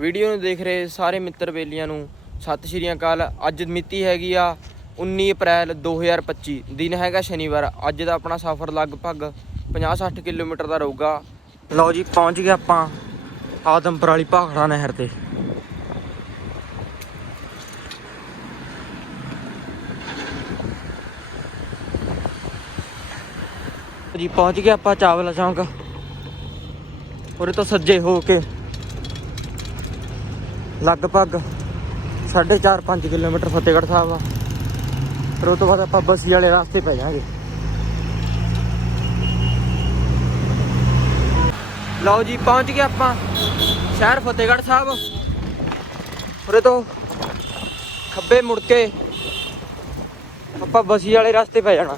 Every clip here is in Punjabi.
ਵੀਡੀਓ ਨੂੰ ਦੇਖ ਰਹੇ ਸਾਰੇ ਮਿੱਤਰ ਬੇਲੀਆਂ ਨੂੰ। ਸਤਿ ਸ਼੍ਰੀ ਅਕਾਲ। ਅੱਜ ਮਿਤੀ ਹੈਗੀ ਆ 19 ਅਪ੍ਰੈਲ 2025 ਦਿਨ ਹੈਗਾ ਸ਼ਨੀਵਾਰ। ਅੱਜ ਦਾ ਆਪਣਾ ਸਫ਼ਰ ਲਗਭਗ 50-60 ਕਿਲੋਮੀਟਰ ਦਾ ਰਹੂਗਾ। ਲਓ ਜੀ, ਪਹੁੰਚ ਗਏ ਆਪਾਂ ਆਦਮਪੁਰ ਵਾਲੀ ਭਾਖੜਾ ਨਹਿਰ ਤੇ। ਜੀ, ਪਹੁੰਚ ਗਏ ਆਪਾਂ ਚਾਵਲਾ ਚੌਂਕ। ਉਰੇ ਤੋਂ ਸੱਜੇ ਹੋ ਕੇ ਲਗਭਗ 4.5 5 ਕਿਲੋਮੀਟਰ ਫਤਿਹਗੜ੍ਹ ਸਾਹਿਬ ਆ। ਫਿਰ ਉਹ ਤੋਂ ਬਾਅਦ ਆਪਾਂ ਬਸੀ ਵਾਲੇ ਰਸਤੇ ਪੈ ਜਾਾਂਗੇ ਲਓ ਜੀ, ਪਹੁੰਚ ਗਏ ਆਪਾਂ ਸ਼ਹਿਰ ਫਤਿਹਗੜ੍ਹ ਸਾਹਿਬ। ਉਰੇ ਤੋਂ ਖੱਬੇ ਮੁੜ ਕੇ ਆਪਾਂ ਬਸੀ ਵਾਲੇ ਰਸਤੇ ਪੈ ਜਾਣਾ।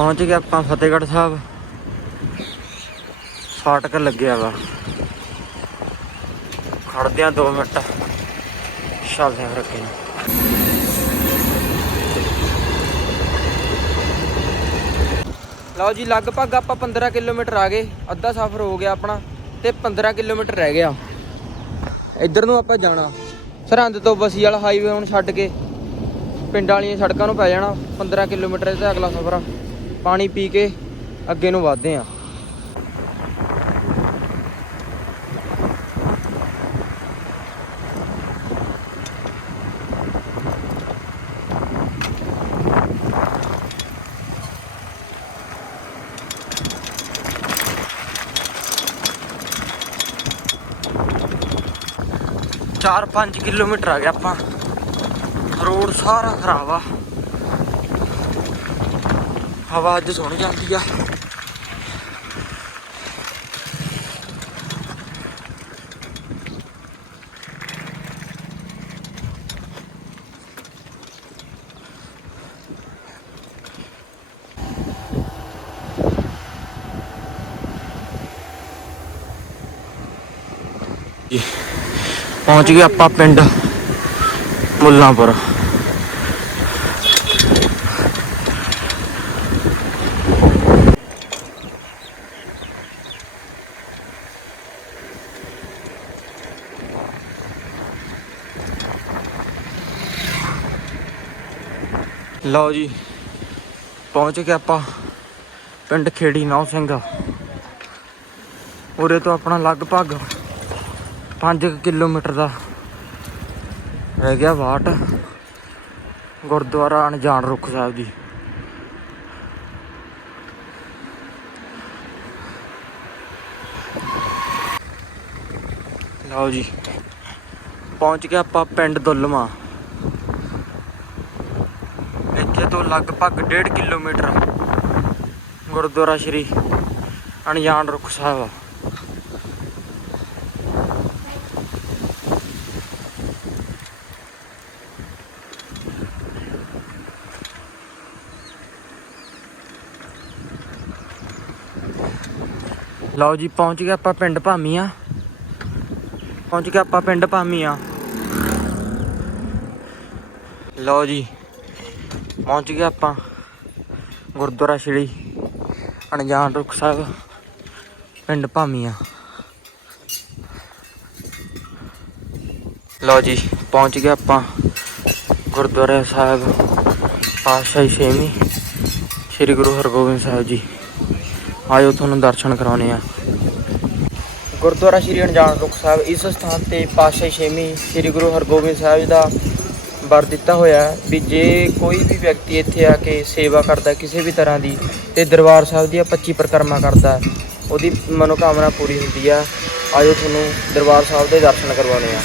ਪਹੁੰਚ ਗਏ ਆਪਾਂ ਫਤਿਹਗੜ੍ਹ ਸਾਹਿਬ। ਫਾਟਕ ਲੱਗਿਆ ਵਾ। ਖੜਦੇ ਆ 2 ਮਿੰਟ। ਚੱਲਦੇ ਆ ਫਿਰ ਅੱਗੇ ਲਓ ਜੀ, ਲਗਭਗ ਆਪਾਂ 15 ਕਿਲੋਮੀਟਰ ਆ ਗਏ। ਅੱਧਾ ਸਫ਼ਰ ਹੋ ਗਿਆ ਆਪਣਾ ਤੇ 15 ਕਿਲੋਮੀਟਰ ਰਹਿ ਗਿਆ। ਇੱਧਰ ਨੂੰ ਆਪਾਂ ਜਾਣਾ। ਸਰਹੰਦ ਤੋਂ ਬਸੀ ਵਾਲਾ ਹਾਈਵੇ ਹੁਣ ਛੱਡ ਕੇ ਪਿੰਡ ਵਾਲੀਆਂ ਸੜਕਾਂ ਨੂੰ ਪੈ ਜਾਣਾ। 15 ਕਿਲੋਮੀਟਰ ਤੇ ਅਗਲਾ ਸਫ਼ਰ ਆ। ਪਾਣੀ ਪੀ ਕੇ ਅੱਗੇ ਨੂੰ ਵਧਦੇ ਆ ਚਾਰ 5 ਕਿਲੋਮੀਟਰ ਆ ਗਿਆ ਆਪਾਂ। ਰੋਡ ਸਾਰਾ ਖਰਾਬ ਆ। ਹਵਾ ਅੱਜ ਸੋਹਣੀ ਜਾਂਦੀ ਆ। ਪਹੁੰਚ ਗਏ ਆਪਾਂ ਪਿੰਡ ਮੁੱਲਾਂਪੁਰ। ਲਓ ਜੀ, ਪਹੁੰਚ ਗਏ ਆਪਾਂ ਪਿੰਡ ਖੇੜੀ ਨੌ ਸਿੰਘ। ਉਰੇ ਤੋਂ ਆਪਣਾ ਲਗਭਗ 5 ਕਿਲੋਮੀਟਰ ਦਾ ਰਹਿ ਗਿਆ ਵਾਟ, ਗੁਰਦੁਆਰਾ ਅਣਜਾਣ ਰੁੱਖ ਸਾਹਿਬ ਜੀ। ਲਓ ਜੀ, ਪਹੁੰਚ ਗਏ ਆਪਾਂ ਪਿੰਡ ਦੁੱਲਮਾ। ਇੱਥੇ ਤੋਂ ਲਗਭਗ 1.5 ਕਿਲੋਮੀਟਰ ਗੁਰਦੁਆਰਾ ਸ਼੍ਰੀ ਅਣਜਾਣ ਰੁੱਖ ਸਾਹਿਬ ਲਓ ਜੀ, ਪਹੁੰਚ ਗਏ ਆਪਾਂ ਪਿੰਡ ਭਾਮੀਆਂ ਪਹੁੰਚ ਗਏ ਆਪਾਂ ਪਿੰਡ ਭਾਮੀਆਂ ਲਓ ਜੀ ਪਹੁੰਚ ਗਏ ਆਪਾਂ ਗੁਰਦੁਆਰਾ ਸ਼੍ਰੀ ਅਣਜਾਣ ਰੁੱਖ ਸਾਹਿਬ, ਪਿੰਡ ਭਾਮੀਆਂ। ਲਓ ਜੀ, ਪਹੁੰਚ ਗਏ ਆਪਾਂ ਗੁਰਦੁਆਰਾ ਸਾਹਿਬ, ਪਾਤਸ਼ਾਹੀ ਛੇਵੀਂ, ਸ੍ਰੀ ਗੁਰੂ ਹਰਗੋਬਿੰਦ ਸਾਹਿਬ ਜੀ। ਆਇਓ ਤੁਹਾਨੂੰ ਦਰਸ਼ਨ ਕਰਾਉਣੇ ਆ ਗੁਰਦੁਆਰਾ ਸ਼੍ਰੀ ਅਣਜਾਣ ਰੁੱਖ ਸਾਹਿਬ, ਇਸ ਸਥਾਨ ਤੇ ਪਾਤਸ਼ਾਹੀ ਛੇਵੀਂ, ਸ੍ਰੀ ਗੁਰੂ ਹਰਗੋਬਿੰਦ ਸਾਹਿਬ ਜੀ ਦਾ ਵਰ ਦਿੱਤਾ ਹੋਇਆ ਵੀ ਜੇ ਕੋਈ ਵੀ ਵਿਅਕਤੀ ਇੱਥੇ ਆ ਕੇ ਸੇਵਾ ਕਰਦਾ ਕਿਸੇ ਵੀ ਤਰ੍ਹਾਂ ਦੀ ਤੇ ਦਰਬਾਰ ਸਾਹਿਬ ਦੀਆਂ 25 ਪ੍ਰਕਰਮਾ ਕਰਦਾ ਉਹਦੀ ਮਨੋਕਾਮਨਾ ਪੂਰੀ ਹੁੰਦੀ ਆ। ਆਇਓ ਤੁਹਾਨੂੰ ਦਰਬਾਰ ਸਾਹਿਬ ਦੇ ਦਰਸ਼ਨ ਕਰਵਾਉਣੇ ਆ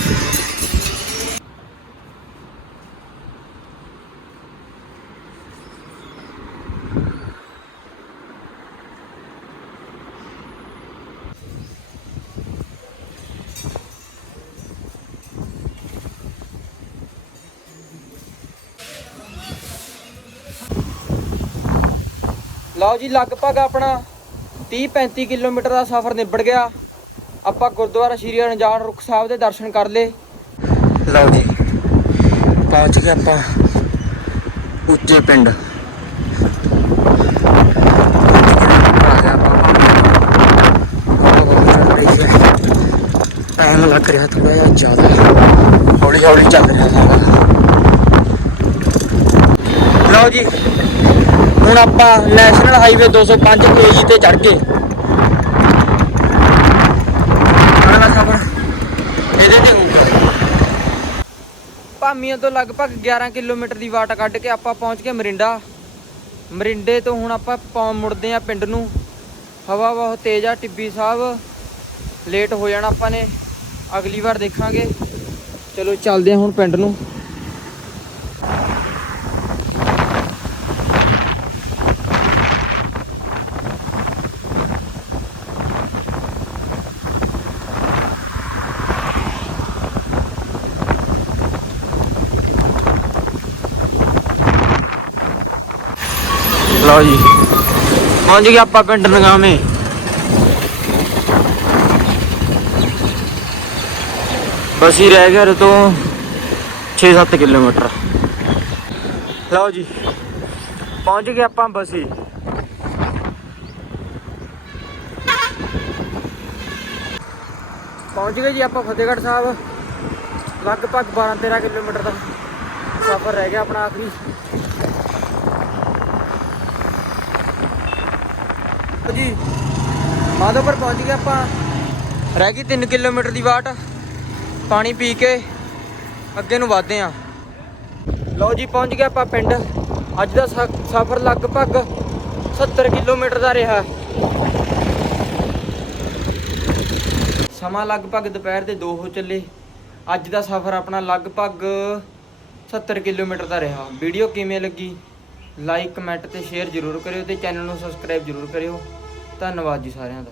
ਲਓ ਜੀ, ਲਗਭਗ ਆਪਣਾ 30 35 ਕਿਲੋਮੀਟਰ ਦਾ ਸਫ਼ਰ ਨਿਬੜ ਗਿਆ। ਆਪਾਂ ਗੁਰਦੁਆਰਾ ਸ਼੍ਰੀ ਅਨਜਾਨ ਰੁਖ ਸਾਹਿਬ ਦੇ ਦਰਸ਼ਨ ਕਰ ਲਏ। ਲਓ ਜੀ, ਪਹੁੰਚ ਗਏ ਆਪਾਂ ਉੱਚੇ ਪਿੰਡ। ਟਾਈਮ ਲੱਗ ਰਿਹਾ ਥੋੜਾ ਜਿਹਾ ਜ਼ਿਆਦਾ। ਹੌਲੀ ਹੌਲੀ ਚੱਲ ਰਿਹਾ ਸਾਰਾ ਲਓ ਜੀ ਹੁਣ ਆਪਾਂ ਨੈਸ਼ਨਲ ਹਾਈਵੇ 205 ਏਈ ਤੇ ਚੜ ਗਏ। ਆਣਾ ਸਫਰ ਇਹਦੇ ਤੇ ਹੋਊਗਾ। ਭਾਮੀਆਂ ਤੋਂ ਲਗਭਗ 11 ਕਿਲੋਮੀਟਰ ਦੀ ਵਾਟ ਕੱਢ ਕੇ ਆਪਾਂ ਪਹੁੰਚ ਗਏ ਮਰਿੰਡਾ। ਮਰਿੰਡੇ ਤੋਂ ਹੁਣ ਆਪਾਂ ਪੌਂ ਮੁੜਦੇ ਆ ਪਿੰਡ ਨੂੰ। ਹਵਾ ਬਹੁਤ ਤੇਜ਼ ਆ, ਟਿੱਬੀ ਸਾਹਿਬ। ਲੇਟ ਹੋ ਜਾਣਾ ਆਪਾਂ ਨੇ। ਅਗਲੀ ਵਾਰ ਦੇਖਾਂਗੇ। ਚਲੋ ਚੱਲਦੇ ਆ ਹੁਣ ਪਿੰਡ ਨੂੰ। ਲਓ ਜੀ। ਪਹੁੰਚ ਗਏ ਆਪਾਂ ਪਿੰਡ ਨਗਾਵੇਂ। ਬਸ ਹੀ ਰਹਿ ਗਿਆ ਤੋਂ 6-7 ਕਿਲੋਮੀਟਰ। ਲਓ ਜੀ, ਪਹੁੰਚ ਗਏ ਆਪਾਂ ਬਸੀ ਪਹੁੰਚ ਗਏ ਜੀ ਆਪਾਂ ਫਤਿਹਗੜ੍ਹ ਸਾਹਿਬ। ਲਗਭਗ 12-13 ਕਿਲੋਮੀਟਰ ਦਾ ਸਫ਼ਰ ਰਹਿ ਗਿਆ ਆਪਣਾ ਆਖਰੀ। ਜੀ ਮਾਧੋਪੁਰ ਪਹੁੰਚ ਗਏ ਆਪਾਂ। ਰਹਿ ਗਈ 3 ਕਿਲੋਮੀਟਰ ਦੀ ਵਾਟ। ਪਾਣੀ ਪੀ ਕੇ ਅੱਗੇ ਨੂੰ ਵਧਦੇ ਆ ਲਓ ਜੀ, ਪਹੁੰਚ ਗਏ ਆਪਾਂ ਪਿੰਡ। ਅੱਜ ਦਾ ਸਫ਼ਰ ਲਗਭਗ 70 ਕਿਲੋਮੀਟਰ ਦਾ ਰਿਹਾ। ਸਮਾਂ ਲਗਭਗ ਦੁਪਹਿਰ ਦੇ 2 ਹੋ ਚੱਲੇ। ਅੱਜ ਦਾ ਸਫ਼ਰ ਆਪਣਾ ਲਗਭਗ 70 ਕਿਲੋਮੀਟਰ ਦਾ ਰਿਹਾ। ਵੀਡੀਓ ਕਿਵੇਂ ਲੱਗੀ? ਲਾਈਕ ਕਮੈਂਟ ਤੇ ਸ਼ੇਅਰ ਜ਼ਰੂਰ ਕਰਿਓ ਤੇ ਚੈਨਲ ਨੂੰ ਸਬਸਕ੍ਰਾਈਬ ਜ਼ਰੂਰ ਕਰਿਓ। ਧੰਨਵਾਦ ਜੀ ਸਾਰਿਆਂ ਦਾ।